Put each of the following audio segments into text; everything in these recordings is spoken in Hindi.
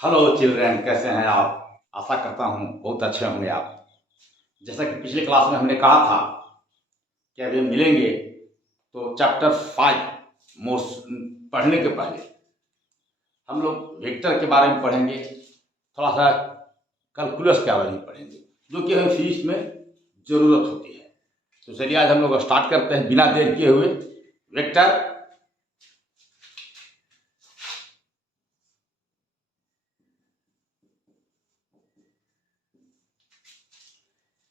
हेलो चिल्ड्रन, कैसे हैं आप? आशा करता हूँ बहुत अच्छे होंगे आप। जैसा कि पिछले क्लास में हमने कहा था कि अभी हम मिलेंगे तो चैप्टर 5 मोस्ट पढ़ने के पहले हम लोग वेक्टर के बारे में पढ़ेंगे, थोड़ा सा कैलकुलस के बारे में पढ़ेंगे जो कि हमें फिजिक्स में ज़रूरत होती है। तो चलिए आज हम लोग स्टार्ट करते हैं बिना देर किए हुए। वेक्टर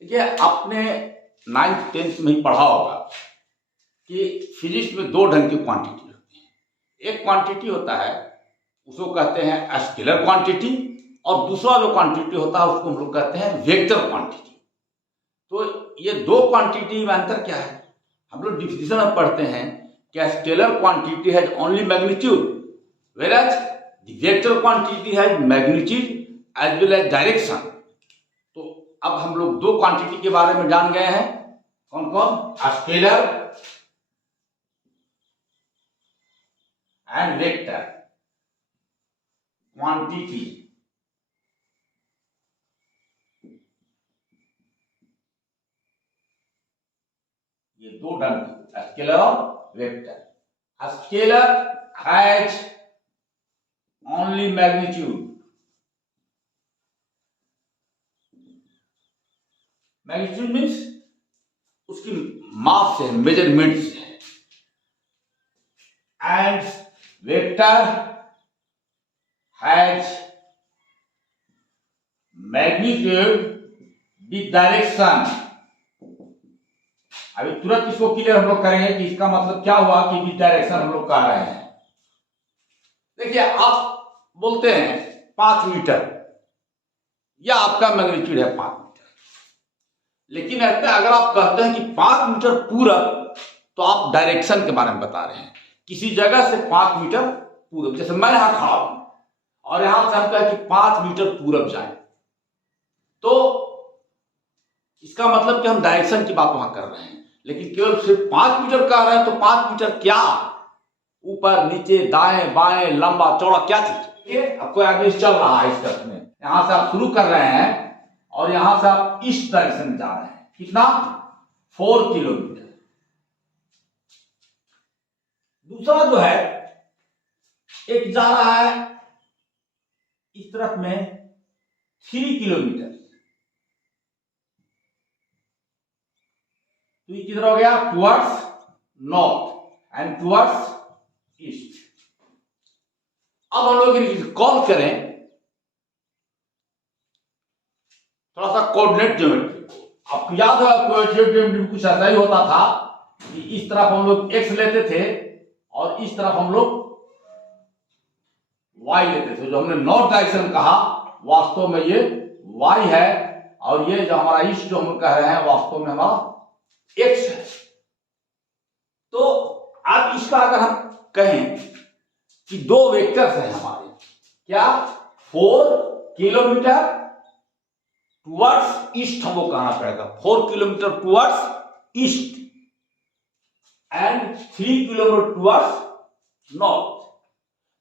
देखिए, आपने 9th-10th में ही पढ़ा होगा कि फिजिक्स में दो ढंग की क्वांटिटी होती है। एक क्वांटिटी होता है उसको कहते हैं स्केलर क्वांटिटी, और दूसरा जो क्वांटिटी होता है उसको हम लोग कहते हैं वेक्टर क्वांटिटी। तो ये दो क्वांटिटी में अंतर क्या है? हम लोग डिफिनेशन में पढ़ते हैं कि scalar quantity has only magnitude whereas the vector quantity has magnitude as well as direction. तो अब हम लोग दो क्वांटिटी के बारे में जान गए हैं। कौन कौन? Scalar and vector quantity. ये दो ढंग, स्केलर और vector. Scalar has only magnitude, magnitude means उसकी माप से, मेजरमेंट से है। And vector has magnitude with direction. अभी तुरंत इसको क्लियर हम लोग करेंगे कि इसका मतलब क्या हुआ कि विद डायरेक्शन हम लोग कह रहे हैं। देखिए, आप बोलते हैं 5 मीटर, या आपका मैग्नीट्यूड है 5 मीटर, लेकिन अगर आप कहते हैं कि 5 मीटर पूरब, तो आप डायरेक्शन के बारे में बता रहे हैं। किसी जगह से 5 मीटर पूरब, जैसे मैं यहां खड़ा हूं और यहां से हम कहें कि 5 मीटर पूरब जाए, तो इसका मतलब कि हम डायरेक्शन की बात वहां कर रहे हैं। लेकिन केवल सिर्फ 5 मीटर कह रहे हैं, तो 5 मीटर क्या? ऊपर नीचे दाएं बाएं लंबा चौड़ा क्या चीज? ये आपको आगे चल रहा है इस तरफ में, यहां से आप शुरू कर रहे हैं और यहां से आप इस डायरेक्शन में जा रहे हैं। कितना? 4 किलोमीटर। दूसरा जो है, एक जा रहा है इस तरफ में 3 किलोमीटर, तो ये किधर हो गया? Towards north and towards east. अब हम लोग कॉल करें थोड़ा सा कोऑर्डिनेट ज्योमेट्री। आपको याद होगा कोऑर्डिनेट ज्योमेट्री कुछ ऐसा ही होता था कि इस तरफ हम लोग एक्स लेते थे और इस तरफ हम लोग वाई लेते थे। जो हमने नॉर्थ डायरेक्शन कहा, वास्तव में ये वाई है, और ये जो हमारा ईस्ट जो हम कह रहे हैं वास्तव में हमारा एक्स है। तो अब इसका अगर हम कहें कि दो वेक्टर्स हैं हमारे, क्या? 4 किलोमीटर टुवर्ड्स ईस्ट हमको कहना पड़ेगा, 4 kilometre towards east and 3 kilometre towards north.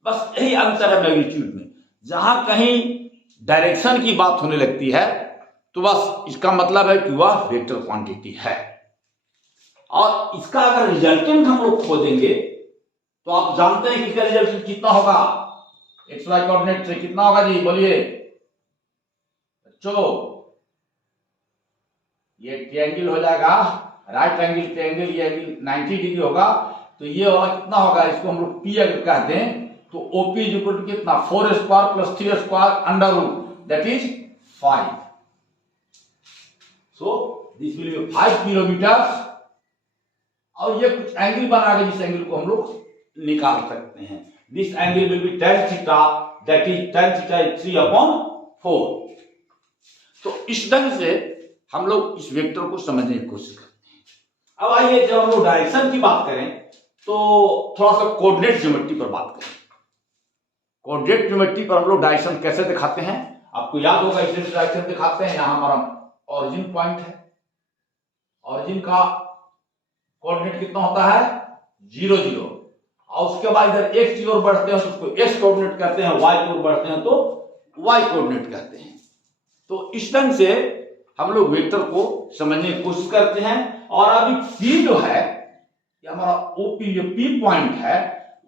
बस यही अंतर है मैग्नीट्यूड में। जहां कहीं डायरेक्शन की बात होने लगती है तो बस इसका मतलब है कि वह वेक्टर क्वांटिटी है। और इसका अगर रिजल्टेंट हम लोग खोजेंगे तो आप जानते हैं कि इसका रिजल्टेंट कितना होगा? एक्स वाई कोऑर्डिनेट से कितना होगा जी? बोलिए बच्चों। ये ट्रायंगल हो जाएगा, राइट एंगल ट्रायंगल, ये एंगल 90 डिग्री होगा, तो ये वाला कितना होगा? इसको हम लोग पी अगर कह दें तो OP इज इक्वल टू कितना? 4 square plus 3 square under root, that is 5। So this will be 5 kilometre. और ये कुछ एंगल बना के जिस एंगल को हम लोग निकाल सकते हैं। This angle will be tan theta, that is tan theta 3/4। तो इस ढंग से हम लोग इस वेक्टर को समझने की कोशिश करते हैं। अब आइए, जब हम लोग डायरेक्शन की बात करें तो थोड़ा सा कोऑर्डिनेट ज्योमेट्री पर बात करें। कोऑर्डिनेट ज्योमेट्री पर हम लोग डायरेक्शन कैसे दिखाते हैं? आपको याद होगा, इसे डायरेक्शन दिखाते हैं। यहां हमारा ऑरिजिन पॉइंट है, ऑरिजिन का कोऑर्डिनेट कितना होता है? 0 0, और उसके बाद इधर x की ओर बढ़ते हैं तो उसको x कोऑर्डिनेट कहते हैं, y की ओर बढ़ते हैं तो वाई कोऑर्डिनेट कहते हैं। तो इस ढंग से हम लोग वेक्टर को समझने की कोशिश करते हैं। और अभी पी जो है, ये हमारा ओपी जो पी पॉइंट है,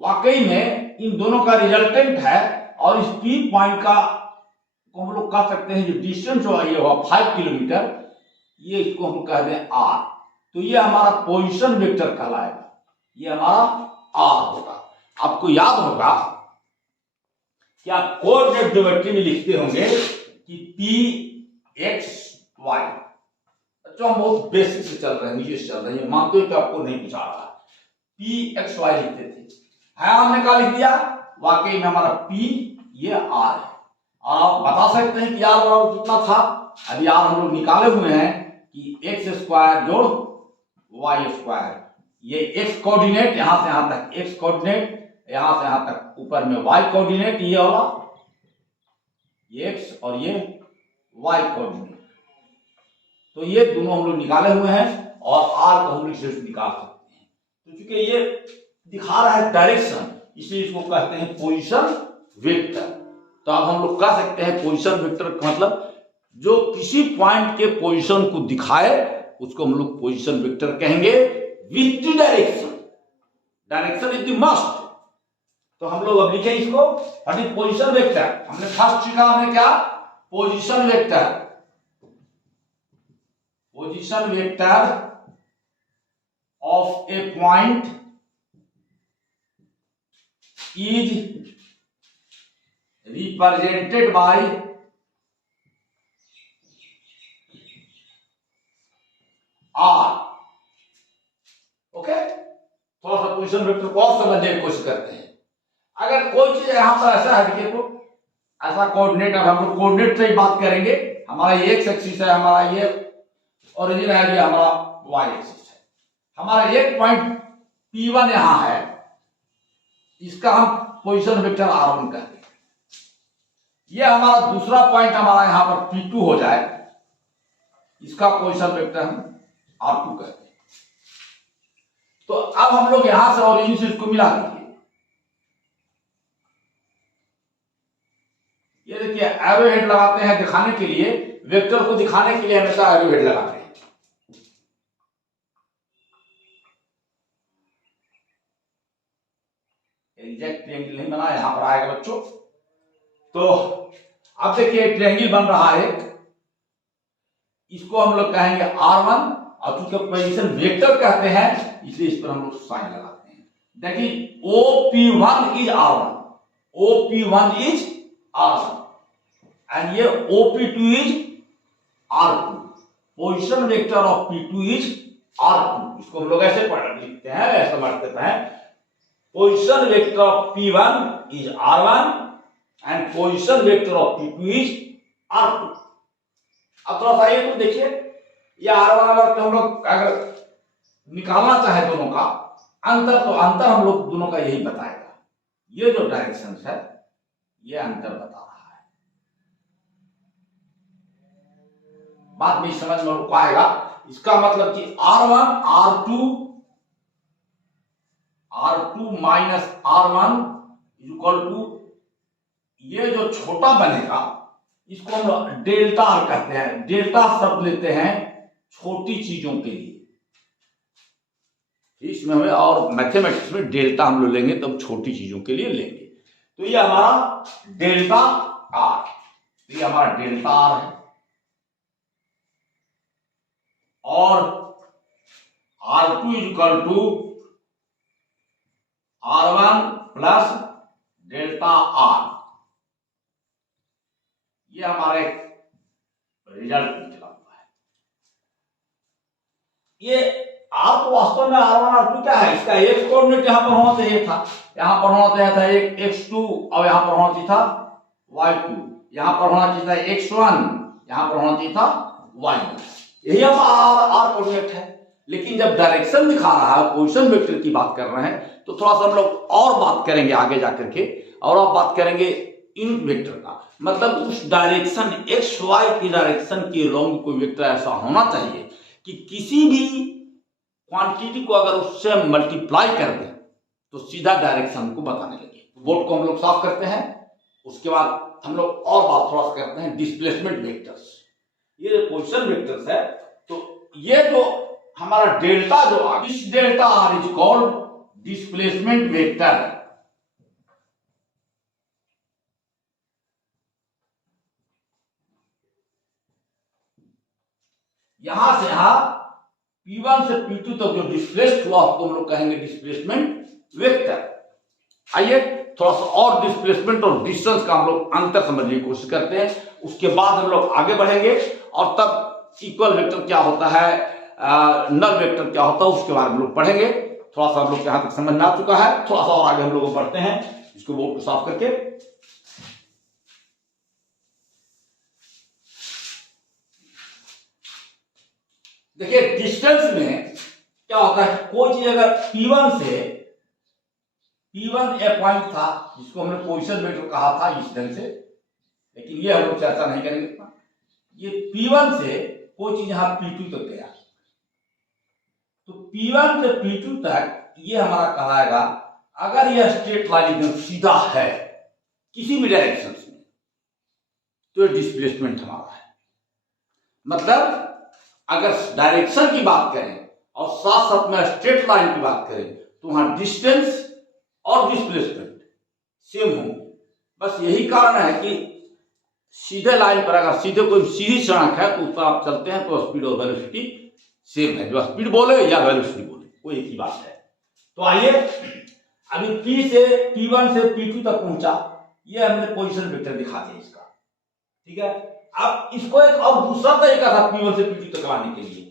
वाकई में इन दोनों का रिजल्टेंट है। और इस पी पॉइंट का को हम लोग कह सकते हैं जो डिस्टेंस जो ये हुआ 5 किलोमीटर, ये इसको हम कहते हैं आर। तो ये हमारा पोजीशन वेक्टर कहलाएगा, ये हमारा आर होगा। आपको याद होगा कि आप कोऑर्डिनेट ज्योमेट्री में लिखते होंगे कि पी एक्स वाई। अच्छा, हम बहुत बेसिक से चल रहे हैं, नीचे से चल रहे हैं, मानते हो कि आपको नहीं पूछा रहा। पी एक्स वाई लिखते थे, है हमने क्या लिख दिया, वाकई में हमारा पी ये आर है। और आप बता सकते हैं कि आर बराबर कितना था। अभी आर हम लोग निकाले हुए हैं कि एक्स स्क्वायर जोड़ वाई स्क्वायर, ये एक्स कोऑर्डिनेट यहां से यहां तक एक्स कोऑर्डिनेट, यहां से यहां तक ऊपर में वाई कोऑर्डिनेट, ये वाला ये एक्स और ये वाई कोऑर्डिनेट। तो ये दोनों हम लोग निकाले हुए हैं और आर को हम लोग सिर्फ निकाल सकते हैं। तो चूंकि ये दिखा रहा है डायरेक्शन, इसलिए इसको कहते हैं पोजीशन वेक्टर। तो अब हम लोग कह सकते हैं पोजीशन वेक्टर का मतलब जो किसी पॉइंट के पोजीशन को दिखाए उसको हम लोग पोजीशन वेक्टर कहेंगे with the direction. Direction is the must. तो हम लोग अब लिखें इसको पोजीशन वेक्टर। हमने फर्स्ट सीखा, हमने क्या, position vector. Position vector of A point is represented by R। Okay, थोड़ा सा पोजीशन वेक्टर को और समझने की कोशिश करते हैं। अगर कोई चीज यहां पर ऐसा है, देखिए तो ऐसा कोऑर्डिनेट, अब हम लोग कोऑर्डिनेट से ही बात करेंगे। हमारा ये एक्स एक्सिस है, हमारा ये ओरिजिन है, ये हमारा वाई एक्सिस है। हमारा एक पॉइंट P1 यहां है, इसका हम पोजीशन वेक्टर R1 कहते हैं। ये हमारा दूसरा पॉइंट हमारा यहां पर P2 हो जाए, इसका पोजीशन वेक्टर हम R2 कहते हैं। तो अब हम लोग यहां से ओरिजिन से इसको मिला दीजिए। ये देखिए एरो हेड लगाते हैं दिखाने के लिए, वेक्टर को दिखाने के लिए हमेशा एरो हेड लगाते हैं। एग्जैक्ट ट्रायंगल नहीं बना, यहां पर आएगा बच्चों। तो अब देखिए ट्रायंगल बन रहा है, इसको हम लोग कहेंगे R1, और चूंकि पोजीशन वेक्टर कहते हैं इसलिए इस पर हम लोग साइन लगाते हैं। देखिए OP1 is R1, OP1 is R1 and ये OP2 is R2। Position vector of P2 is R2। इसको हम लोग ऐसे पढ़ लिखते हैं, ऐसा समझते हैं। Position vector of P1 is R1 and position vector of P2 is R2। अब थोड़ा सा ये तो देखिए, ये R1 अगर हम लोग अगर निकालना चाहे दोनों का अंतर, तो अंतर हम लोग दोनों का यही बताएगा। ये जो डायरेक्शन है ये अंतर बता रहा है। बात भी समझ में लोग आएगा। इसका मतलब कि R2 minus R1 equal to, ये जो छोटा बनेगा इसको हम लोग डेल्टा आर कहते हैं। डेल्टा शब्द लेते हैं छोटी चीजों के लिए, इसमें हमें और मैथमेटिक्स में डेल्टा हम लोग लेंगे तब छोटी चीजों के लिए लेंगे। तो ये हमारा डेल्टा आर, ये हमारा डेल्टा आर है। और R2 equal to R1 plus delta R, ये हमारे रिजल्ट निकला हुआ है। ये आर तो वास्तव में R1 R2 क्या है, इसका एक्स कोऑर्डिनेट यहां पर होना चाहिए था, यहां पर होना चाहिए था एक x2, और यहां पर होना चाहिए था y2, यहां पर होना चाहिए था x1, यहां पर होना चाहिए था y1। यही हमारा आर कोऑर्डिनेट है। लेकिन जब डायरेक्शन दिखा रहा है, पोजीशन वेक्टर की बात कर रहे हैं, तो थोड़ा सा हम लोग और बात करेंगे आगे जाकर के, और आप बात करेंगे इन वेक्टर का, मतलब उस डायरेक्शन एक्स वाई की डायरेक्शन के अलोंग कोई वेक्टर ऐसा होना चाहिए कि किसी भी क्वांटिटी को अगर उससे मल्टीप्लाई कर दें तो सीधा डायरेक्शन को बताने लगे। बोर्ड को हम लोग साफ करते हैं। उसके बाद हम लोग और बात थोड़ा सा करते हैं डिस्प्लेसमेंट वेक्टर्स। ये पोजीशन वेक्टर्स है, तो ये जो हमारा डेल्टा जो इस delta R is called displacement vector. यहां से यहां P1 से P2 तक जो डिस्प्लेस्ड हुआ उसको हम लोग कहेंगे डिस्प्लेसमेंट वेक्टर। आइए थोड़ा सा और डिस्प्लेसमेंट और डिस्टेंस का हम लोग अंतर समझने की कोशिश करते हैं, उसके बाद हम लोग आगे बढ़ेंगे और तब इक्वल वेक्टर क्या होता है, नल वेक्टर क्या होता है, उसके बारे में लोग पढ़ेंगे। थोड़ा सा हम लोग यहां तक समझ में आ चुका है, थोड़ा सा और आगे हम लोग बढ़ते हैं इसको बोर्ड को साफ करके। देखिए डिस्टेंस में क्या होता है, कोई चीज अगर P1 से P1 ए पॉइंट था जिसको हमने पोजीशन वेक्टर कहा था इस ढंग से, लेकिन ये हम लोग चर्चा नहीं करेंगे। ये P1 से कोई चीज यहां P2 तक गया, तो P1 से P2 तक ये हमारा कहलाएगा, अगर यह स्ट्रेट लाइन एकदम सीधा है किसी भी डायरेक्शन में, तो ये डिस्प्लेसमेंट हमारा है। मतलब अगर डायरेक्शन की बात करें और साथ साथ में स्ट्रेट लाइन की बात करें, तो वहां डिस्टेंस और डिस्प्लेसमेंट सेम होंगे। बस यही कारण है कि सीधे लाइन पर अगर कोई सीधी सड़क है तो उस पर आप चलते हैं तो स्पीड और वेलोसिटी सेम है, जो स्पीड बोले या वेलोसिटी बोले वो एक ही बात है। तो आइए अभी P1 से P2 तक पहुंचा, ये हमने पोजीशन वेक्टर दिखा दिया इसका, ठीक है। अब इसको एक और दूसरा तरीका था P1 से P2 तक आने के लिए,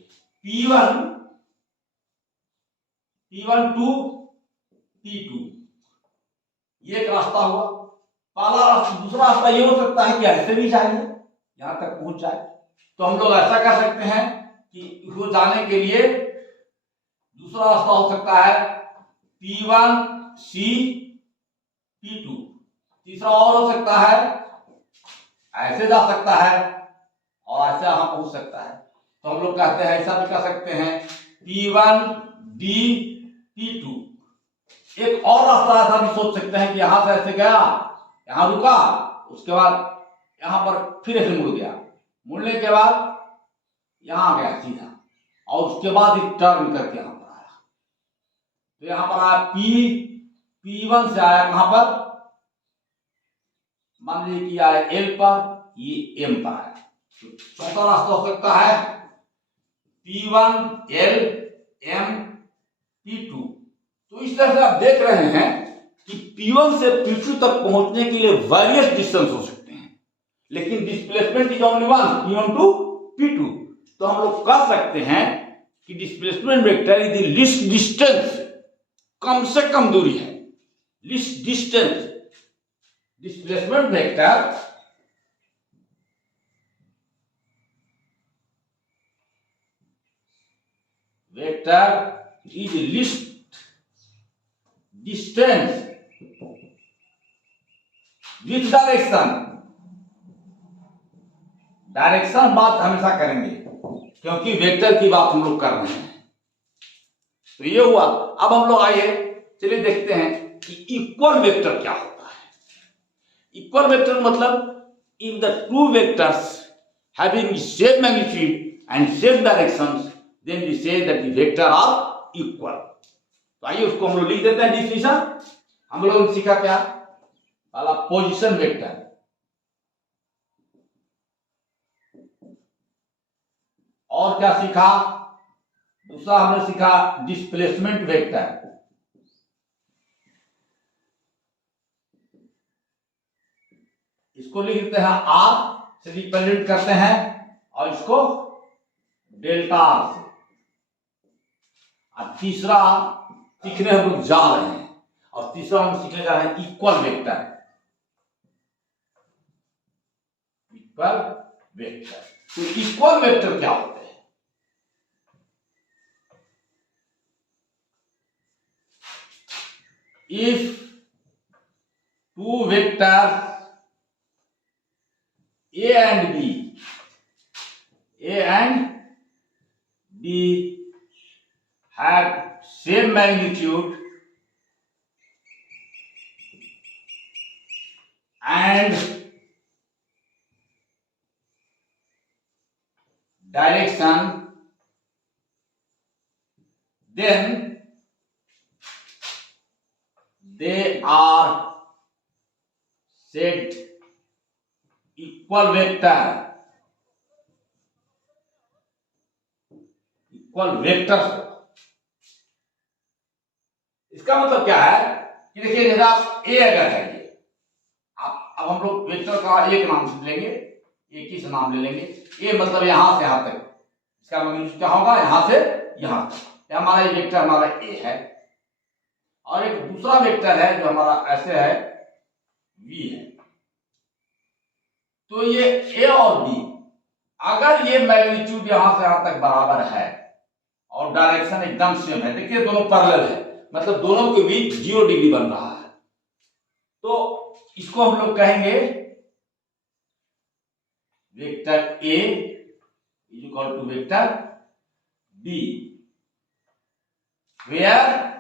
P1 टू P2, ये एक रास्ता हुआ। पहला रास्ता, दूसरा रास्ता ये हो सकता है कि ऐसे भी चाहिए यहां तक पहुंच जाए, तो हम लोग ऐसा कर सकते हैं कि इसको जाने के लिए दूसरा रास्ता हो सकता है P1 C P2, तीसरा और हो सकता है ऐसे जा सकता है और ऐसे यहां पहुंच सकता है, तो हम लोग कहते हैं ऐसा भी कर सकते हैं P1 D P2। एक और रास्ता ऐसा भी सोच सकते हैं कि यहां से ऐसे गया, यहां रुका, उसके बाद यहां पर फिर ऐसे मुड़ गया, मुड़ने के बाद यहां गया सीधा और उसके बाद टर्न करके यहां पर आया, तो यहां पर आया P1 से आया कहां पर, मान लीजिए कि आया L पर, ये M पर आया। तो चौथा रास्ता हो सकता है P1 L M P2। तो इस तरह से आप देख रहे हैं कि P1 से P2 तक पहुंचने के लिए वेरियस डिस्टेंस हो सकते हैं, लेकिन displacement is only one, P1 to P2। तो हम लोग कह सकते हैं कि displacement vector is the least distance, कम से कम दूरी है, least distance. Displacement vector is least distance with direction। Direction बात हमेशा करेंगे क्योंकि वेक्टर की बात हम लोग कर रहे हैं। तो ये हुआ। अब हम लोग आइए चलिए देखते हैं कि इक्वल वेक्टर क्या होता है। इक्वल वेक्टर मतलब if the two vectors having same magnitude and same directions, then we say that the vector are equal। तो आइए उसको हम लोग लिख देते हैं डिफिनेशन। हम लोगों ने सीखा क्या, पहला पोजीशन वेक्टर, और क्या सीखा, दूसरा हमने सीखा डिस्प्लेसमेंट वेक्टर, इसको लिख देते हैं आर से रिप्रेजेंट करते हैं और इसको डेल्टा आर से। और तीसरा सीखने हम लोग जा रहे हैं, और तीसरा हम सीखने जा रहे हैं इक्वल वेक्टर। इक्वल वेक्टर, तो इक्वल वेक्टर क्या होते हैं, if two vectors A and B have same magnitude and direction, then they are said equal vectors. इसका मतलब क्या है कि देखिए जैसे आप ए अगर है ये, अब हम लोग वेक्टर का एक नाम से लेंगे, एक ही से नाम ले लेंगे। ए मतलब यहां से यहां तक, इसका मतलब क्या होगा, यहां से यहां तक। हमारा ये वेक्टर हमारा ए है, और एक दूसरा वेक्टर है जो हमारा ऐसे है, वी है। तो ये ए और बी, अगर ये मैग्नीट्यूड यहां से यहां तक बराबर है और डायरेक्शन एकदम सेम है, देखिए दोनों पैरेलल है, मतलब दोनों के बीच 0 डिग्री बन रहा है, तो इसको हम लोग कहेंगे vector A is equal to vector B, where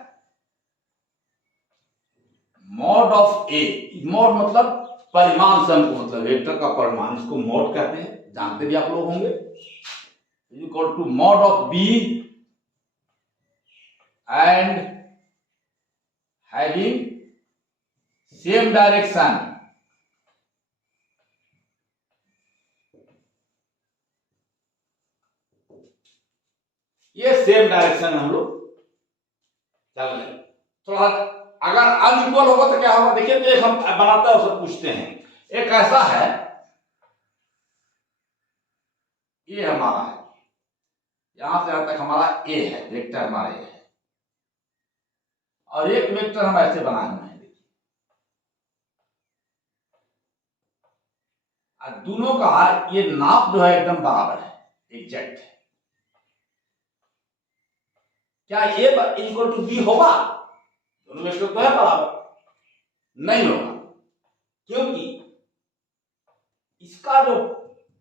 mod of A, mod मतलब परिमाण से हमको मतलब वेक्टर का परिमाण, इसको मॉड कहते हैं, जानते भी आप लोग होंगे। Is equal to mod of B and having same direction, ये सेम डायरेक्शन हम लोग चल रहे हैं। थोड़ा अगर अनइक्वल होगा तो क्या होगा, देखिए तो एक हम बनाते हैं उससे पूछते हैं। एक ऐसा है, ये हमारा है, यहां से यहां तक हमारा ए है, वेक्टर हमारा ए है, और एक वेक्टर हम ऐसे बनाए हुए हैं, देखिए दोनों का ये नाप जो है एकदम बराबर है, एग्जैक्ट है। क्या ए इक्वल टू बी होगा? दोनों वेक्टर तो है बराबर, नहीं होगा, क्योंकि इसका जो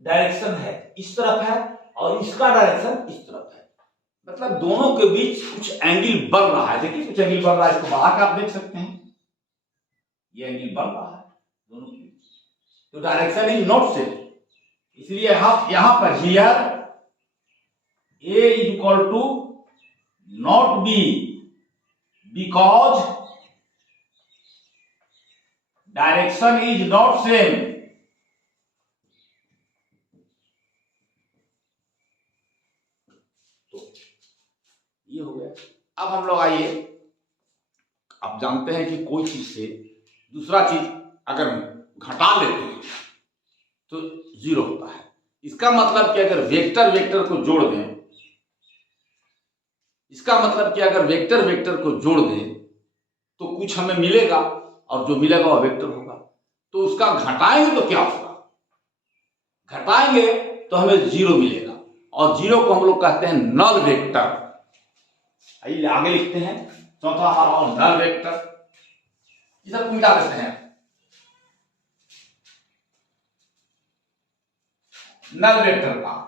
डायरेक्शन है इस तरफ है और इसका डायरेक्शन इस तरफ है, मतलब दोनों के बीच कुछ एंगल बन रहा है। देखिए कुछ एंगल बन रहा है, इसको बढ़ा कर आप देख सकते हैं, ये एंगल बन रहा है दोनों के बीच, तो डायरेक्शन इज नॉट सेम। इसलिए यहां पर here A is equal to not B, because direction is not same. तो ये हो गया। अब हम लोग आइए, आप जानते हैं कि कोई चीज से दूसरा चीज अगर घटा लेते हैं तो 0 होता है। इसका मतलब कि अगर वेक्टर वेक्टर को जोड़ दें, इसका मतलब कि अगर वेक्टर वेक्टर को जोड़ दें तो कुछ हमें मिलेगा, और जो मिलेगा वह वेक्टर होगा। तो उसका घटाएंगे तो क्या होगा, घटाएंगे तो हमें 0 मिलेगा, और 0 को हम लोग कहते हैं नल वेक्टर। आइए आगे लिखते हैं, चौथा हमारा नल वेक्टर, ये सब मिटा देते हैं। नल वेक्टर का,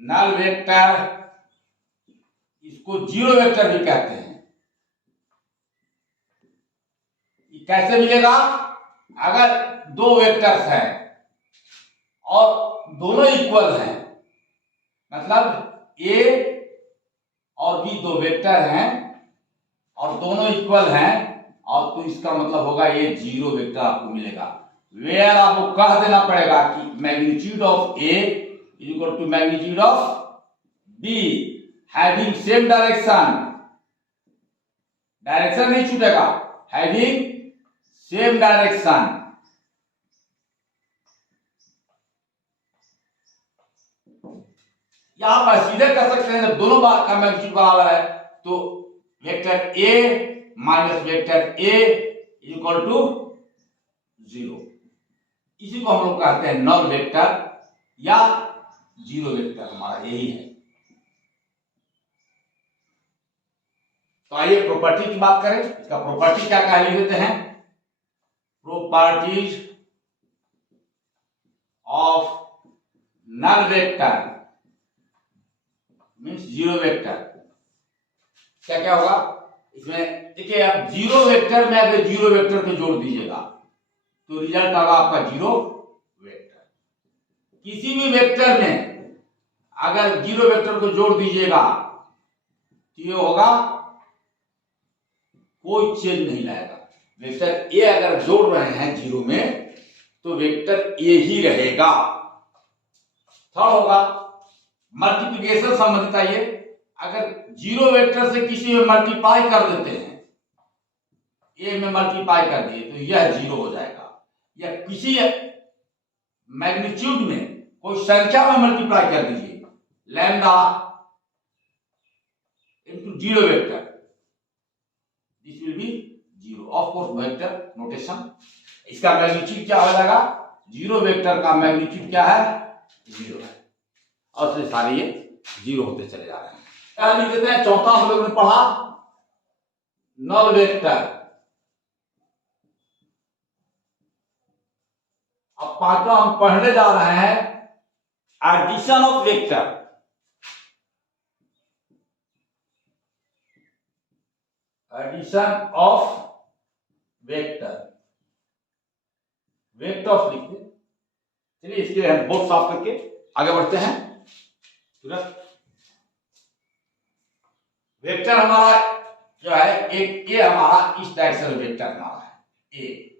नल वेक्टर इसको 0 वेक्टर भी कहते हैं। ये कैसे मिलेगा, अगर 2 वेक्टर्स हैं और दोनों इक्वल हैं, मतलब ए और बी 2 वेक्टर हैं और दोनों इक्वल हैं, और तो इसका मतलब होगा ये 0 वेक्टर आपको मिलेगा। वेयर आपको कह देना पड़ेगा कि magnitude of A is equal to magnitude of B having same direction, direction नहीं छूटेगा, हैविंग सेम डायरेक्शन। यहां पर सीधे कर सकते हैं, जब दोनों बार का मैग्नीट्यूड बराबर है तो vector A minus vector A equal to 0। इसी को हम लोग कहते हैं नल वेक्टर या 0 वेक्टर, हमारा यही है। तो आइए प्रॉपर्टी की बात करें। इसका प्रॉपर्टी क्या क्या लिख देते हैं, properties of null vector means 0 vector. क्या क्या होगा, इसमें देखिए, आप जीरो वेक्टर में अगर जीरो वेक्टर को जोड़ दीजिएगा तो रिजल्ट आएगा आपका जीरो वेक्टर। किसी भी वेक्टर में अगर जीरो वेक्टर को जोड़ दीजिएगा तो ये होगा, कोई चेंज नहीं लाएगा। वेक्टर ए अगर जोड़ रहे हैं जीरो में तो वेक्टर ए ही रहेगा। थर्ड होगा मल्टीप्लिकेशन संबंधित। आइए, अगर जीरो वेक्टर से किसी में मल्टीप्लाई कर देते हैं, ए में मल्टीप्लाई कर दिए तो यह जीरो हो जाएगा। या किसी मैग्नीट्यूड में कोई संख्या में मल्टीप्लाई कर दीजिए, lambda into zero vector, this will B zero. Of course vector notation, इसका मैग्नीट्यूड क्या हो जाएगा, जीरो वेक्टर का मैग्नीट्यूड क्या है, जीरो है, और फिर सारे ये जीरो होते चले जा रहे हैं। क्या लिख देते हैं, चौथा हम लोगों ने पढ़ा नल वेक्टर। अब पांचवा हम पढ़ने जा रहे हैं addition of vector. Addition of vector, vectors लिखते। चलिए इसके लिए हम बोर्ड साफ करके आगे बढ़ते हैं। तुरंत वेक्टर हमारा जो है, एक ए हमारा इस डायरेक्शन में वेक्टर हमारा है ए,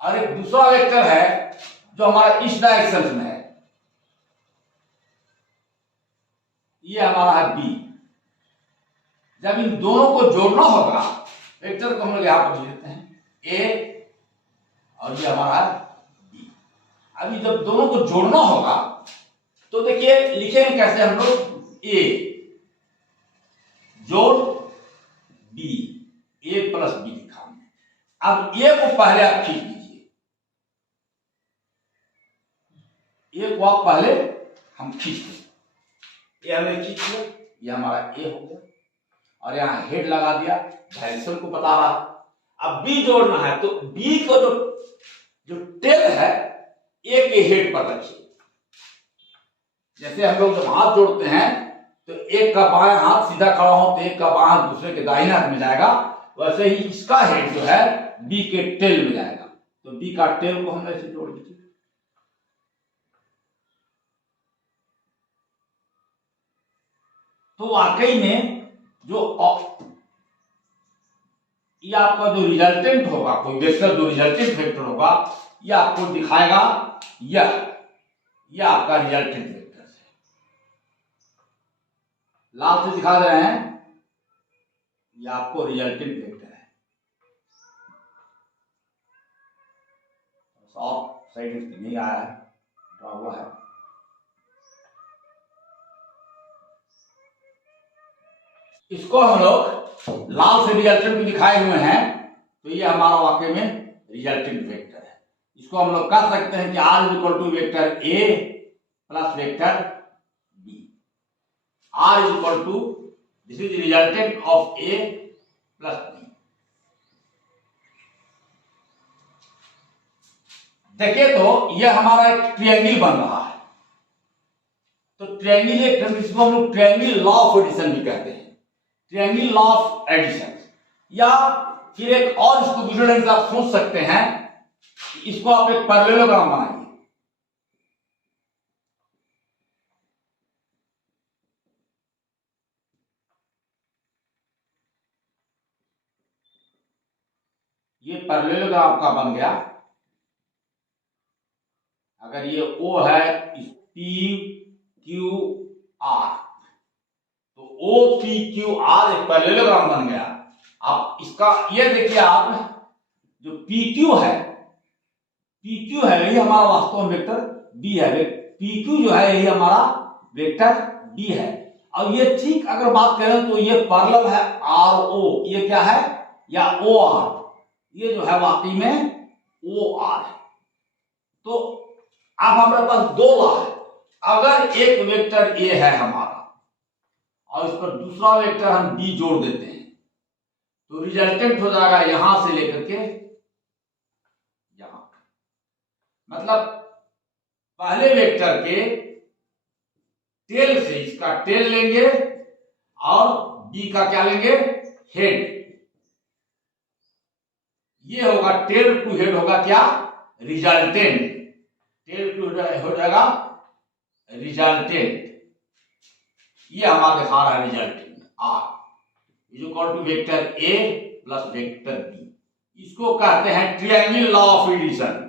और एक दूसरा वेक्टर है जो हमारा इस डायरेक्शन में है, ये हमारा है बी। जब इन दोनों को जोड़ना होगा, वेक्टर को हम लोग यहां पर लिख देते हैं ए, और ये हमारा है बी। अभी जब दोनों को जोड़ना होगा तो देखिए लिखेंगे कैसे हम लोग, ए जोड़ बी, ए प्लस बी लिखा हमने। अब ए को पहले आप खींच लीजिए, ए को आप पहले हम खींच लें, ये हमने खींच लिया, ये हमारा ए हो गया, और यहां हेड लगा दिया, डायरेक्शन को बता रहा। अब बी जोड़ना है तो बी को जो टेल है ए के हेड पर रखिए। जैसे हम लोग जब हाथ जोड़ते हैं तो एक का बाएं हाथ सीधा खड़ा हो तो एक का बाएं हाथ दूसरे के दाहिने हाथ में जाएगा, वैसे ही इसका हेड जो है बी के टेल में जाएगा। तो बी का टेल को हम ऐसे जोड़ दीजिए। तो वाकई में जो ये आपका जो रिजल्टेंट होगा, कोई वेक्टर जो रिजल्टेंट वेक्टर होगा, ये आपको दिखाएगा यह आपका रिजल्टेंट वेक्टर है। लाल से दिखा दे रहे हैं, यह आपको रिजल्टेंट वेक्टर है। सॉफ्ट साइड नहीं आया है, ड्रा हुआ है। इसको हम लोग लाल से रिजल्टेंट भी दिखाए हुए हैं, तो ये हमारा वाकई में रिजल्टेंट वेक्टर है। इसको हम लोग कह सकते हैं कि R is equal to vector A plus vector B. R is equal to, this is resultant of A plus B. देखिए तो यह हमारा एक ट्रायंगल बन रहा है। तो ट्रायंगल, एक इसको हम लोग ट्रायंगल लॉ ऑफ एडिशन भी कहते हैं, ट्रायंगल लॉ ऑफ एडिशन। या फिर एक और इसको दूसरे ढंग से आप सोच सकते हैं, इसको आप एक पैरेललोग्राम बनाइए। ये पैरेललोग्राम का बन गया। अगर ये O है, P Q R, तो O P Q R एक पैरेललोग्राम बन गया। आप इसका ये देखिए, आप जो PQ है, PQ है यही हमारा वास्तव में वेक्टर B है। PQ जो है यही हमारा वेक्टर B है। और ये ठीक अगर बात करें तो ये पैरेलल है RO, ये क्या है, या OR, ये जो है वाकई में OR है। तो अब हमारे पास दो लॉ है। अगर एक वेक्टर A है हमारा और इस पर दूसरा वेक्टर हम B जोड़ देते हैं तो रिजल्टेंट हो जाएगा यहां से लेकर के यहां। मतलब पहले वेक्टर के टेल से इसका टेल लेंगे और B का क्या लेंगे, हेड, ये होगा टेल टू हेड होगा क्या, रिजल्टेंट, टेल टू हेड हो जाएगा रिजल्टेंट, ये हमारा दिखा रहा है resultant R is equal to vector A plus vector B. इसको कहते हैं triangle law of addition,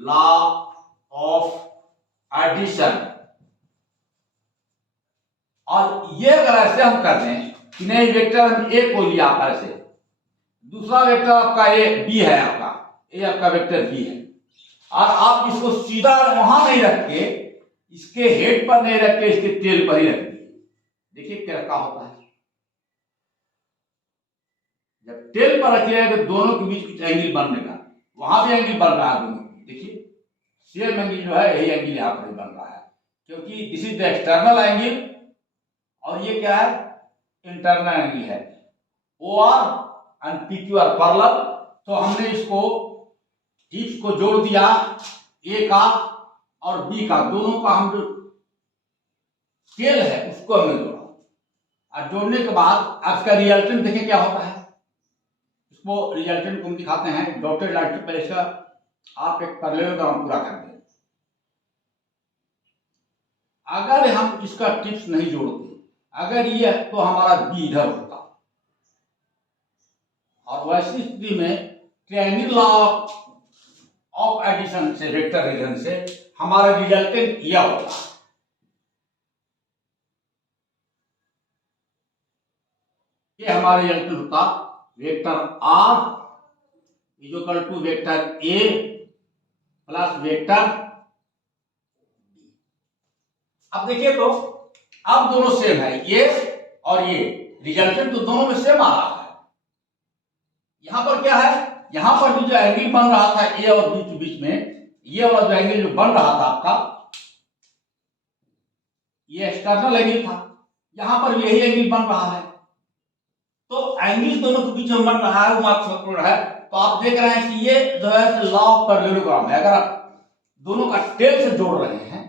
law of addition. और ये अगर ऐसे हम कर दें कि नहीं वेक्टर हम ए को लिया ऐसे, दूसरा वेक्टर आपका ए बी है, आपका ए आपका वेक्टर बी है, और आप इसको सीधा वहां नहीं रख के इसके हेड पर नहीं रख के इसके टेल पर ही रख दिए, देखिए क्या होता है। जब टेल पर रखिए तो दोनों के बीच कुछ एंगल बनेगा, वहां भी एंगल बन रहा है दोनों, देखिए सेम एंगल जो है यही एंगल यहां पर बन रहा है, क्योंकि this is the external angle और ये क्या है, इंटरनल एंगल है। O R and P Q R parallel, तो हमने इसको टिप्स को जोड़ दिया, ए का और बी का, दोनों का हम जो टेल है उसको हमने जोड़ा, और जोड़ने के बाद आपका रिजल्टेंट देखिए क्या होता है। इसको रिजल्टेंट को हम दिखाते हैं डॉटेड लाइन पर, इसका आप एक पैरेललोग्राम पूरा कर दें। अगर हम इसका टिप्स नहीं जोड़ते, अगर ये तो हमारा बी इधर होता, और वैसी स्थिति में ट्रायंगल लॉ ऑफ एडिशन से, वेक्टर एडिशन से हमारा रिजल्टेंट यह होता, ये हमारा रिजल्टेंट होता vector R is equal to vector A plus vector. अब देखिए तो अब दोनों सेम है, ये और ये रिजल्टेंट तो दोनों में सेम आ रहा है। यहां पर क्या है, यहां पर भी जो एंगल बन रहा था ए और बी के बीच में, ये वाला जो एंगल जो बन रहा था आपका, ये एक्सटर्नल एंगल था, यहां पर भी यही एंगल बन रहा है, तो एंगल दोनों के बीच में बन रहा है, वो महत्वपूर्ण है। तो आप देख रहे हैं कि ये जो है लॉ ऑफ पैरेललोग्राम है, अगर आप दोनों का टेल से जोड़ रहे हैं,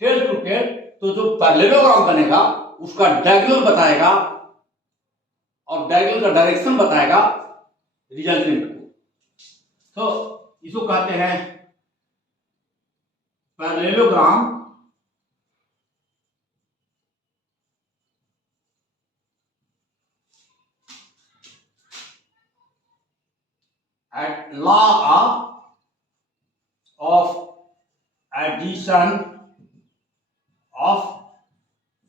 टेल टू टेल, तो जो पैरेललोग्राम बनेगा उसका डायगोनल बताएगा और डायगोनल का डायरेक्शन बताएगा रिजल्टेंट को, तो इसको कहते हैं parallelogram at law of addition of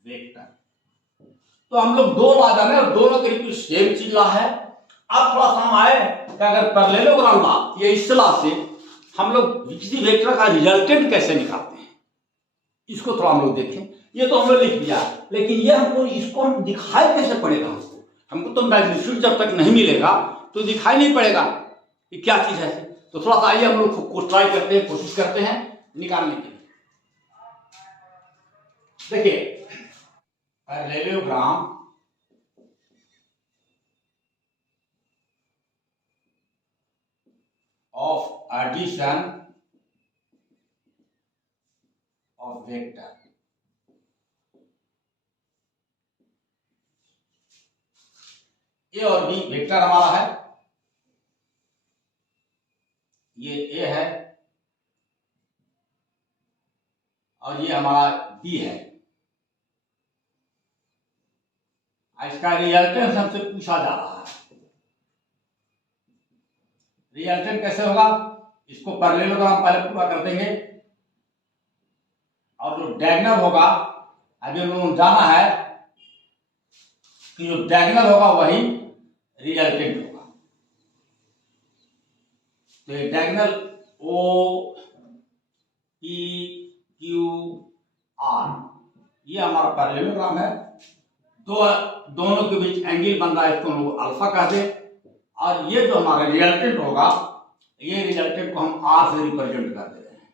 vector. तो हम लोग दो ला जाने और दोनों के लिए सेम चीज ला है। अब थोड़ा सा हम आए कि अगर पैरेललोग्राम ला, ये इस ला से हम लोग किसी वेक्टर का रिजल्टेंट कैसे निकालते हैं, इसको थोड़ा हम लोग देखें। ये तो हम लोग लिख दिया, लेकिन ये हमको इसको हम दिखाई कैसे पड़ेगा, हमको तो मैग्नीट्यूड जब तक नहीं मिलेगा तो दिखाई नहीं पड़ेगा कि क्या चीज है। तो थोड़ा सा आइए हम लोग को ट्राई करते हैं, कोशिश करते हैं निकालने के लिए। देखिए parallelogram of addition of vector, A और बी वेक्टर हमारा है, ये ए है और ये हमारा बी है। इसका रिजल्टेंट हमसे पूछा जा रहा है, रिजल्टेंट कैसे होगा, इसको पैरेललोग्राम पहले पूरा कर देंगे और जो डायगोनल होगा, अभी हम लोगों को जाना है कि जो डायगोनल होगा वही रिजल्टेंट होगा। तो ये diagonal O P Q R, ये हमारा पैरेललोग्राम है, दोनों के बीच एंगल बन रहा है, इसको हम लोग अल्फा कहते हैं, और ये जो हमारा रिजल्टेंट होगा, ये रिजल्टेंट को हम आर से रिप्रेजेंट कर दे रहे हैं।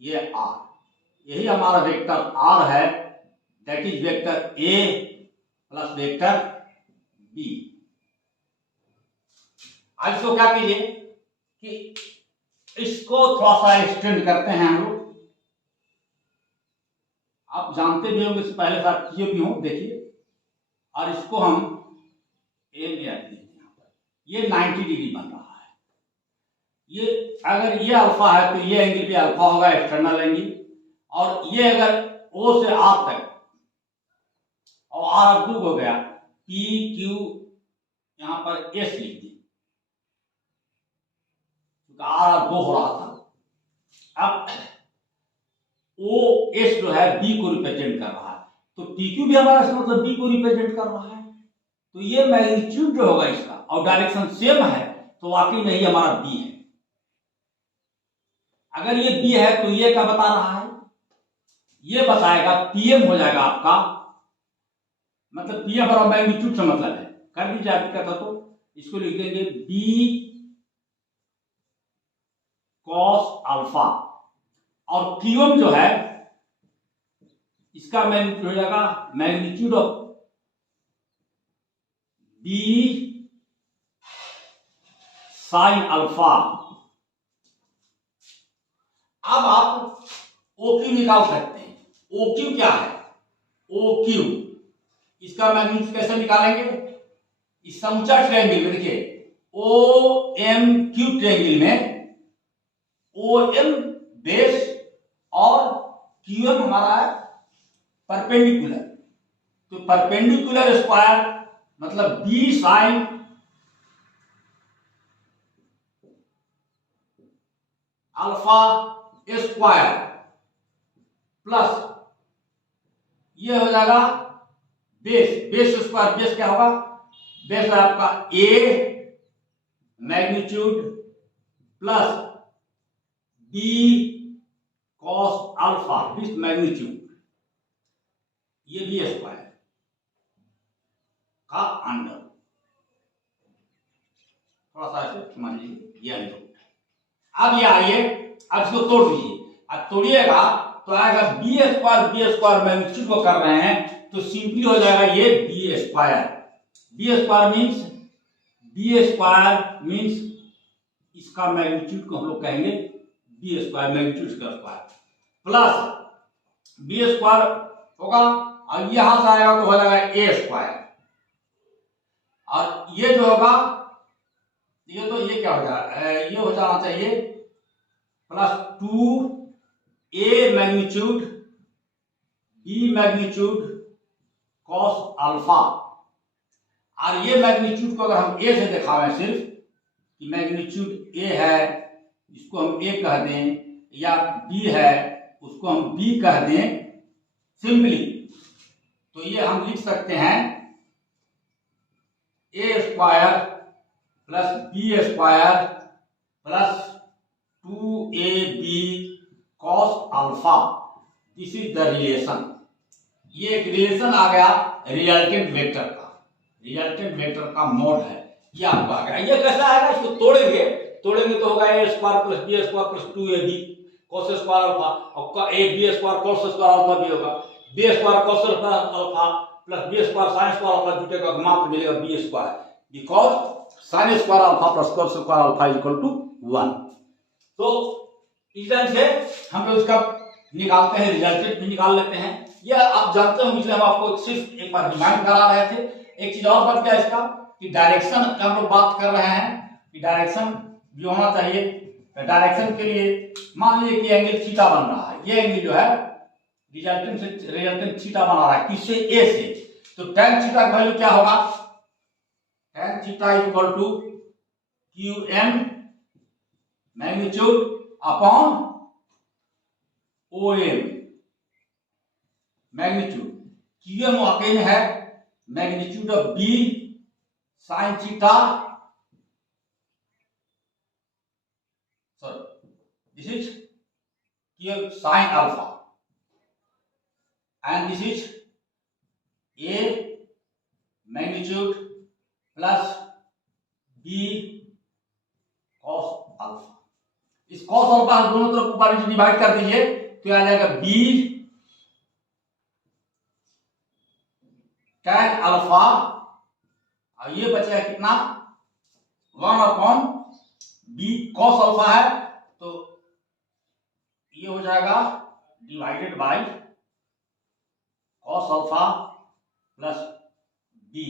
ये आर, यही हमारा वेक्टर आर है, that is vector A plus vector B. आज इसको क्या कीजिए कि इसको थोड़ा सा एक्सटेंड करते हैं हम लोग। आप जानते भी होंगे, इससे पहले साथ किए भी हों, देखिए। और इसको हम ए में रख देते हैं, यहाँ पर ये 90 डिग्री बन रहा है। ये अगर ये अल्फा है तो ये एंगल भी अल्फा होगा, एक्सटर्नल एंगल। और ये अगर ओ से आर तक और आर अब हो गया, पी क्यू यहां पर एस लिख दिए, आर 2 हो रहा था। अब ओ एस जो है बी को रिप्रेजेंट कर रहा है, तो पी क्यू भी हमारा इसका मतलब बी को रिप्रेजेंट कर रहा है। तो ये मैग्नीट्यूड जो होगा इसका, और डायरेक्शन सेम है, तो वाकई में ही हमारा बी है। अगर ये बी है तो ये क्या बता रहा है, ये बताएगा पीएम हो जाएगा आपका, मतलब पीएम बराबर मैग्नीट्यूड से मतलब है। कर दीजिए आप क्या था, तो इसको लिख देंगे बी कॉस अल्फा, और क्यूएम जो है इसका मैग्नीट्यूड हो जाएगा magnitude of B sine alpha. अब आप ओ क्यू निकाल सकते हैं। ओ क्यू क्या है, ओ क्यू इसका मैग्नीट्यूड कैसे निकालेंगे, इस समूचा ट्रायंगल में देखिए ओ एम क्यू ट्रायंगल में ओ एम बेस और क्यू एम हमारा है परपेंडिकुलर, तो परपेंडिकुलर स्क्वायर मतलब B sine alpha square plus ये हो जाएगा बेस स्क्वायर। बेस क्या होगा, बेस है आपका A magnitude plus B cos alpha with magnitude, ये बी स्क्वायर का अंडर, थोड़ा सा ऐसे मान लीजिए ये अंडर। अब ये आइए, अब इसको तोड़ दीजिए। अब तोड़िएगा तो आएगा बी स्क्वायर मैग्नीट्यूड को कर रहे हैं तो सिंपली हो जाएगा ये B square. B square means इसका मैग्नीट्यूड को हम लोग कहेंगे बी स्क्वायर, मैग्नीट्यूड का स्क्वायर प्लस बी स्क्वायर होगा, और यहां से आएगा तो हो जाएगा ए स्क्वायर, और ये जो होगा ये तो ये क्या हो जाएगा, ये हो जाना चाहिए plus 2a magnitude b magnitude cos alpha. और ये मैग्नीट्यूड को अगर हम a से दिखावें सिर्फ कि मैग्नीट्यूड a है, इसको हम a कह दें, या b है उसको हम b कह दें सिंपली, तो ये हम लिख सकते हैं a square plus B square plus 2ab cos alpha. This is the relation. ये एक रिलेशन आ गया रिजल्टेंट वेक्टर का, रिजल्टेंट वेक्टर का मोड है, ये आपको आ गया। ये कैसा आएगा, इसको तोड़ेंगे तो होगा A square plus B square plus 2ab cos square alpha, और A B square cos square alpha भी होगा, B square cos alpha plus B square sin square alpha जुटेगा, मात्र मिलेगा B square, because sin square alpha plus cos square alpha equal to 1। तो इस तरह से हम लोग इसका निकालते हैं, रिजल्टेंट भी निकाल लेते हैं। यह आप जानते हो, इसलिए हम आपको सिर्फ एक बार रिमाइंड करा रहे थे। एक चीज और बच गया इसका कि डायरेक्शन का हम लोग बात कर रहे हैं कि डायरेक्शन भी होना चाहिए। तो डायरेक्शन के लिए मान लीजिए कि एंगल थीटा बन रहा है, ये एंगल जो है रिजल्टेंट थीटा बना रहा है किससे, ए से, तो tan थीटा का वैल्यू क्या होगा, tan theta equal to QM magnitude upon OM magnitude. QM वाकई में है magnitude of B sin theta, sorry this is QM sin alpha and this is A magnitude plus B cos alpha. इस cos अल्फा दोनों तरफ ऊपर नीचे डिवाइड कर दीजिए तो आ जाएगा B tan अल्फा, और ये बचेगा कितना 1 अपॉन B cos अल्फा है तो ये हो जाएगा divided by cos alpha plus B,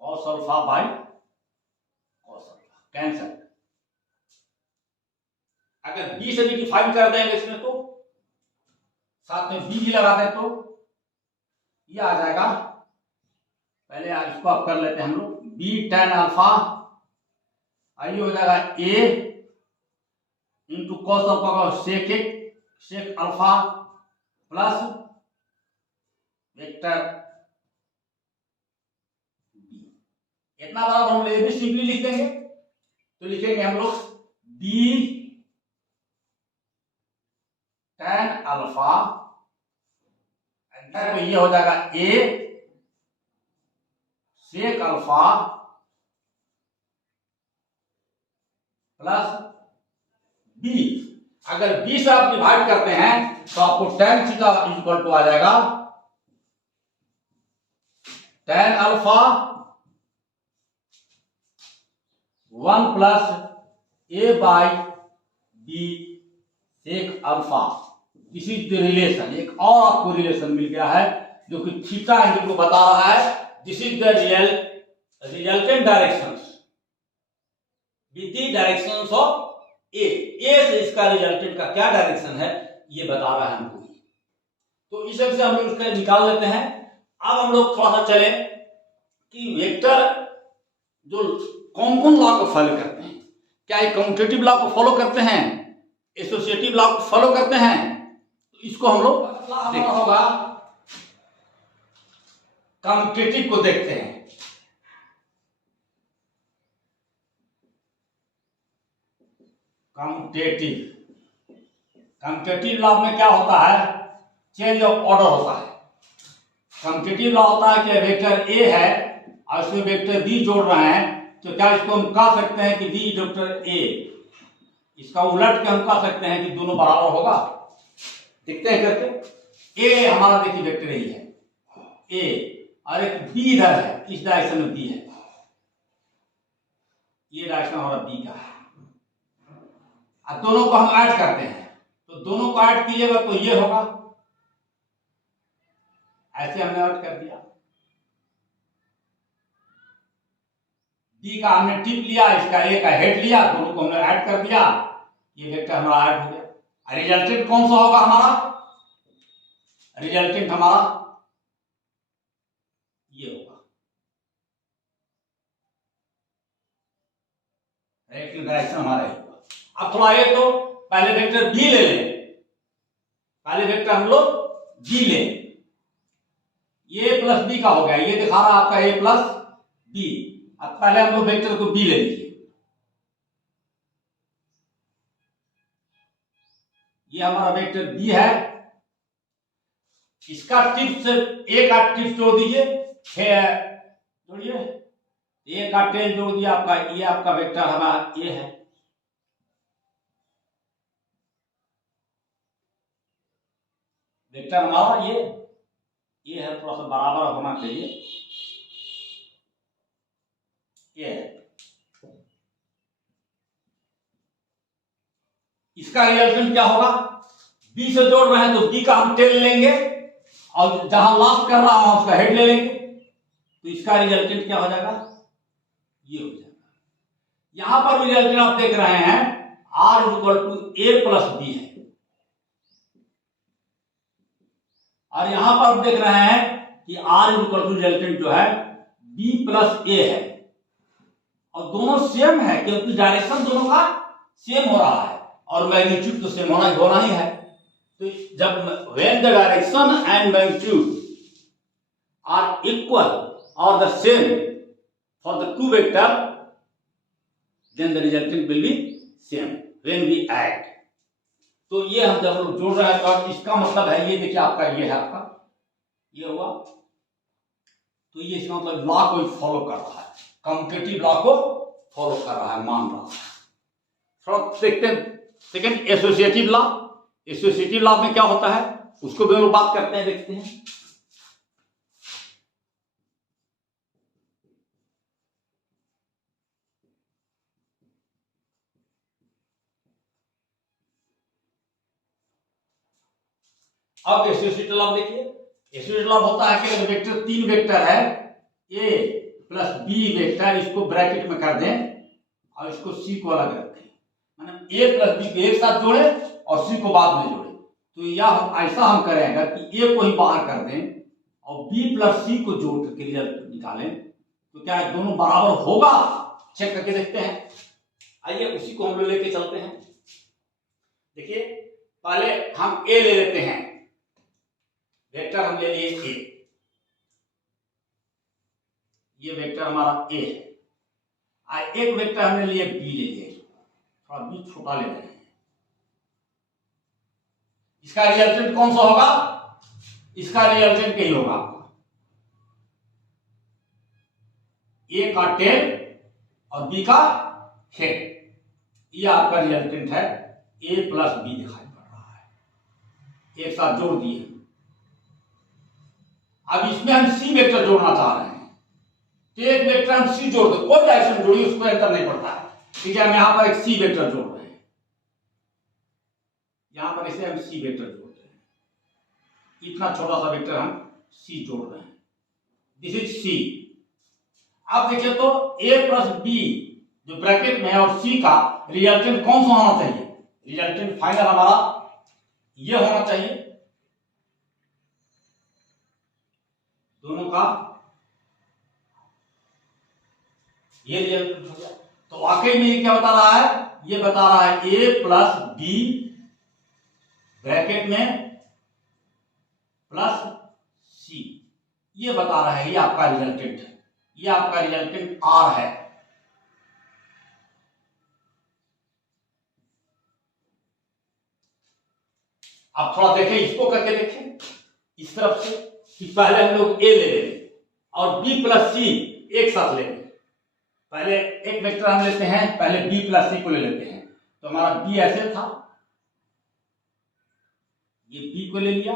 cos alpha by cos alpha cancel. अगर बी से भी डिफाइन कर देंगे इसमें तो साथ में बी भी लगा दें तो ये आ जाएगा। पहले इसको आप कर लेते हैं हम लोग, बी टेन अल्फा आइए हो जाएगा ए इंटू कॉस अल्फा का sec alpha plus vector B. इतना बराबर हम लोग भी सिंपली लिख देंगे, तो लिखेंगे हम लोग बी टेन अल्फा, तो ये हो जाएगा A sec alpha plus B. अगर बी से आप डिवाइड करते हैं तो आपको टेन थीटा इक्वल टू आ जाएगा tan alpha 1 plus A by B sec alpha. This is the relation. एक और आपको रिलेशन मिल गया है जो कि थीटा एंगल को बता रहा है। This is the resultant directions with the directions of A से इसका रिजल्टेंट का क्या डायरेक्शन है ये बता रहा है हमको। तो इस तरह से हम लोग इसका निकाल लेते हैं। अब हम लोग थोड़ा सा चले कि वेक्टर जो कौन कौन लॉ को फॉलो करते हैं, क्या ये कम्यूटेटिव लॉ को फॉलो करते हैं, एसोसिएटिव लॉ को फॉलो करते हैं, तो इसको हम लोग देखना होगा। कम्यूटेटिव को देखते हैं। कम्यूटेटिव लॉ में क्या होता है, चेंज ऑफ ऑर्डर होता है। कम्यूटेटिव लॉ होता है कि वेक्टर ए है और उसमें वेक्टर बी जोड़ रहे हैं, तो क्या इसको हम कह सकते हैं कि बी वेक्टर ए, इसका उलट के हम कह सकते हैं कि दोनों बराबर होगा। देखते हैं करके। ए हमारा देखिए वेक्टर ही है ए, और एक बी इधर है, इस डायरेक्शन में बी है, ये डायरेक्शन हमारा बी का है। अब दोनों को हम ऐड करते हैं, तो दोनों को ऐड कीजिएगा तो ये होगा, ऐसे हमने ऐड कर दिया। बी का हमने टिप लिया, इसका ए का हेड लिया, दोनों को हमने ऐड कर दिया, ये वेक्टर हमारा ऐड हो गया। रिजल्टेंट कौन सा होगा हमारा, रिजल्टेंट हमारा ये होगा, डायरेक्शन हमारा ही होगा। अब थोड़ा ये तो पहले वेक्टर बी ले लें, पहले वेक्टर हम लोग बी लें, ये प्लस बी का हो गया, ये दिखा रहा आपका ए प्लस बी। अब पहले हम लोग वेक्टर को बी ले लीजिए, ये हमारा वेक्टर बी है, इसका टिप्स ए का टिप्स जोड़ दीजिए, जोड़िए, ए का टेल जोड़ दिया आपका, ये आपका वेक्टर हमारा ए है। वेक्टर हमारा ये है, थोड़ा सा बराबर होना चाहिए, ये है। इसका रिजल्टेंट क्या होगा, बी से जोड़ रहे हैं तो बी का हम टेल लेंगे और जहां लास्ट कर रहा हूं उसका हेड ले लेंगे, तो इसका रिजल्टेंट क्या हो जाएगा, ये हो जाएगा। यहां पर रिजल्टेंट आप देख रहे हैं R equal to A plus B है, और यहां पर आप देख रहे हैं कि आर इक्वल टू रिजल्टेंट जो है बी प्लस ए है, और दोनों सेम है क्योंकि डायरेक्शन दोनों का सेम हो रहा है और मैग्नीट्यूड तो सेम होना ही है। तो जब when the direction and magnitude are equal और the same for the two vector then the resultant will be same when we add. तो ये हम जब लोग जोड़ रहे हैं तो इसका मतलब है, ये देखिए आपका ये है, आपका ये हुआ, तो ये इसका मतलब लॉ को फॉलो कर रहा है, कम्यूटेटिव लॉ को फॉलो कर रहा है, मान रहा है। थोड़ा देखते हैं second associative law. Associative law में क्या होता है उसको भी हम लोग बात करते हैं, देखते हैं। अब एसोसिएटिव लॉ देखिए, एसोसिएटिव लॉ होता है कि अगर वेक्टर, तीन वेक्टर है ए प्लस बी वेक्टर, इसको ब्रैकेट में कर दें और इसको सी को अलग रखें, मतलब ए प्लस बी को एक साथ जोड़े और सी को बाद में जोड़े। तो यह ऐसा हम करें अगर कि ए को ही बाहर कर दें और बी प्लस सी को जोड़ करके रिजल्ट निकालें तो क्या दोनों बराबर होगा, चेक करके देखते हैं। आइए उसी को हम लोग लेके चलते हैं। देखिए पहले हम ए ले लेते हैं, वेक्टर हम ले लिए ए, ये वेक्टर हमारा ए है। एक वेक्टर हमने लिए बी ले लिए, थोड़ा बी छोटा ले रहे हैं। इसका रिजल्टेंट कौन सा होगा, इसका रिजल्टेंट यही होगा ए का टेल और बी का हेड, ये आपका रिजल्टेंट है। ए प्लस बी दिखाई पड़ रहा है, एक साथ जोड़ दिए। अब इसमें हम सी वेक्टर जोड़ना चाह रहे हैं, तो एक वेक्टर हम सी जोड़ दो, कोई डायरेक्शन जोड़िए उसको एंटर नहीं पड़ता है, ठीक है। हम यहां पर एक सी वेक्टर जोड़ रहे हैं, यहां पर इसे हम सी वेक्टर जोड़ते हैं, इतना छोटा सा वेक्टर हम सी जोड़ रहे हैं, दिस इज सी। अब देखिए तो ए प्लस बी जो ब्रैकेट में है और सी का रिजल्टेंट कौन सा होना चाहिए, रिजल्टेंट फाइनल हमारा ये होना चाहिए, दोनों का ये रिजल्टेंट हो गया। तो वाकई में ये क्या बता रहा है, ये बता रहा है ए प्लस बी ब्रैकेट में प्लस सी, ये बता रहा है, ये आपका रिजल्टेंट है, ये आपका रिजल्टेंट आर है। आप थोड़ा देखें, इसको करके देखें इस तरफ से कि पहले हम लोग ए ले लें और बी प्लस सी एक साथ ले लें। पहले एक वेक्टर हम लेते हैं, पहले बी प्लस सी को ले लेते हैं, तो हमारा बी ऐसे था, ये बी को ले लिया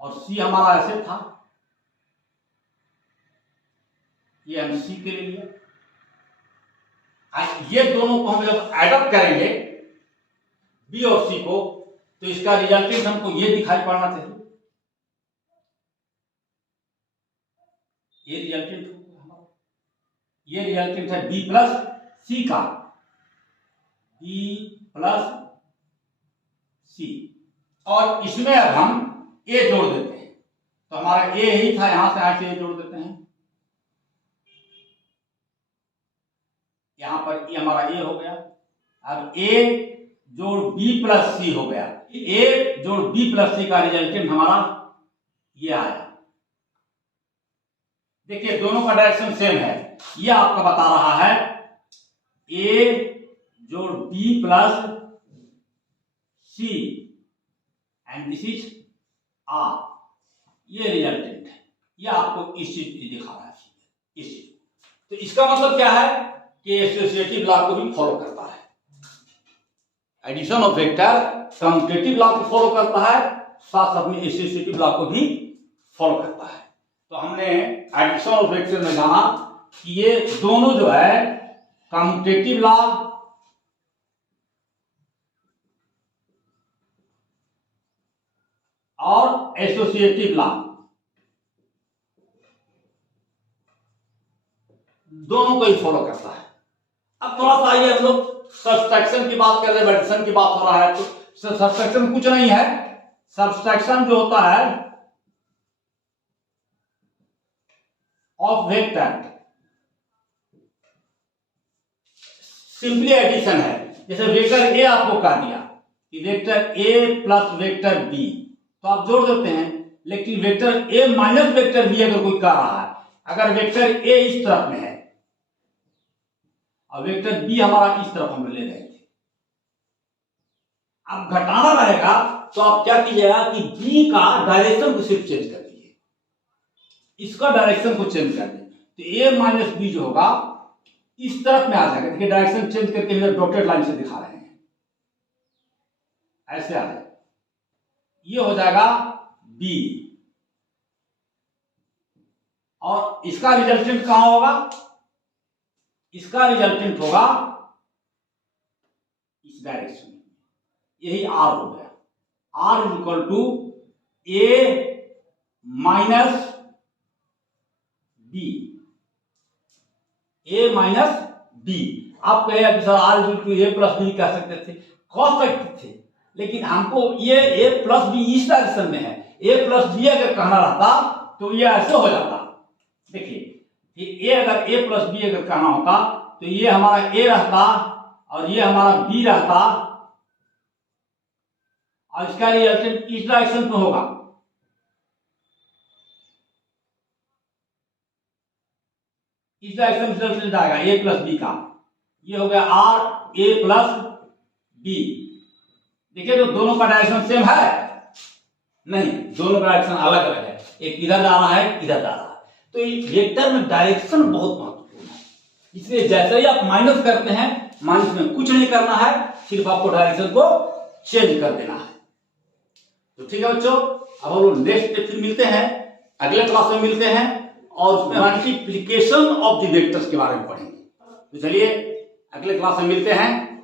और सी हमारा ऐसे था, ये हम सी के ले लिया। ये दोनों को हम जब एडअप करेंगे बी और सी को, तो इसका रिजल्टेंट हमको ये दिखाई पड़ना चाहिए, ये रिजल्टेंट हमारा, ये रिजल्टेंट है बी प्लस सी का, बी प्लस सी, और इसमें अब हम ए जोड़ देते हैं, तो हमारा ए ही था, यहां से आके ए जोड़ देते हैं, यहां पर ये हमारा ए हो गया। अब ए जोड़ बी प्लस सी हो गया, ए जोड़ बी प्लस सी का रिजल्टेंट हमारा ये आया। देखिए दोनों का डायरेक्शन सेम है, ये आपका बता रहा है ए जोड़ B plus C and this is R, ये रिजल्टेंट है, ये आपको इस चीज दिखा रहा है, इस चीज। तो इसका मतलब क्या है कि एसोसिएटिव लॉ को भी फॉलो करता है, addition of vector commutative law को फॉलो करता है, साथ साथ में एसोसिएटिव लॉ को भी फॉलो करता है। तो हमने एडिशन ऑफ वेक्टर में जाना कि ये दोनों जो है कम्यूटेटिव लॉ और एसोसिएटिव लॉ दोनों को ही फॉलो करता है। अब थोड़ा सा आइए हम लोग सब्सट्रैक्शन की बात कर रहे हैं, एडिशन की बात हो रहा है, तो सब्सट्रैक्शन कुछ नहीं है, सब्सट्रैक्शन जो होता है ऑफ वेक्टर सिंपली एडिशन है। जैसे वेक्टर ए आपको कह दिया कि vector A plus vector B, तो आप जोड़ देते हैं, लेकिन vector A minus vector B अगर कोई कह रहा है, अगर वेक्टर ए इस तरफ में है और वेक्टर बी हमारा इस तरफ हम ले रहे थे, अब घटाना रहेगा तो आप क्या कीजिएगा कि बी का डायरेक्शन को सिर्फ चेंज कर दीजिए, इसका डायरेक्शन को चेंज कर दें, तो ए माइनस बी जो होगा इस तरफ में आ जाएगा। देखिए डायरेक्शन चेंज करके इधर डॉटेड लाइन से दिखा रहे हैं, ऐसे आ जाएगा, ये हो जाएगा बी, और इसका रिजल्टेंट कहां होगा, इसका रिजल्टेंट होगा इस डायरेक्शन में, यही आर हो गया, R is equal to A minus B, A minus B. आप कहे sir R equal to A plus B कह सकते थे, कह सकते थे, लेकिन हमको ये ए प्लस बी इस डायरेक्शन में है, ए प्लस बी अगर कहना रहता तो ये ऐसे हो जाता। देखिए ए अगर ए प्लस बी अगर कहना होता तो ये हमारा ए रहता और ये हमारा बी रहता, और इसका रिजल्टेंट इस डायरेक्शन में होगा। इस डायरेक्शन में रिजल्टेंट आएगा ए प्लस बी का, ये हो गया आर ए प्लस बी। देखिए तो दोनों का डायरेक्शन सेम है नहीं, दोनों का डायरेक्शन अलग अलग है, एक इधर जा रहा है इधर जा रहा है। तो वेक्टर में डायरेक्शन बहुत महत्वपूर्ण है, इसलिए जैसे ही आप माइनस करते हैं, माइनस में कुछ नहीं करना है, सिर्फ आपको डायरेक्शन को चेंज कर देना है। तो ठीक है बच्चों, अब हम लोग नेक्स्ट फिर मिलते हैं, अगले क्लास में मिलते हैं और उसमें मल्टीप्लिकेशन ऑफ द वेक्टर्स के बारे में पढ़ेंगे। तो चलिए अगले क्लास में मिलते हैं।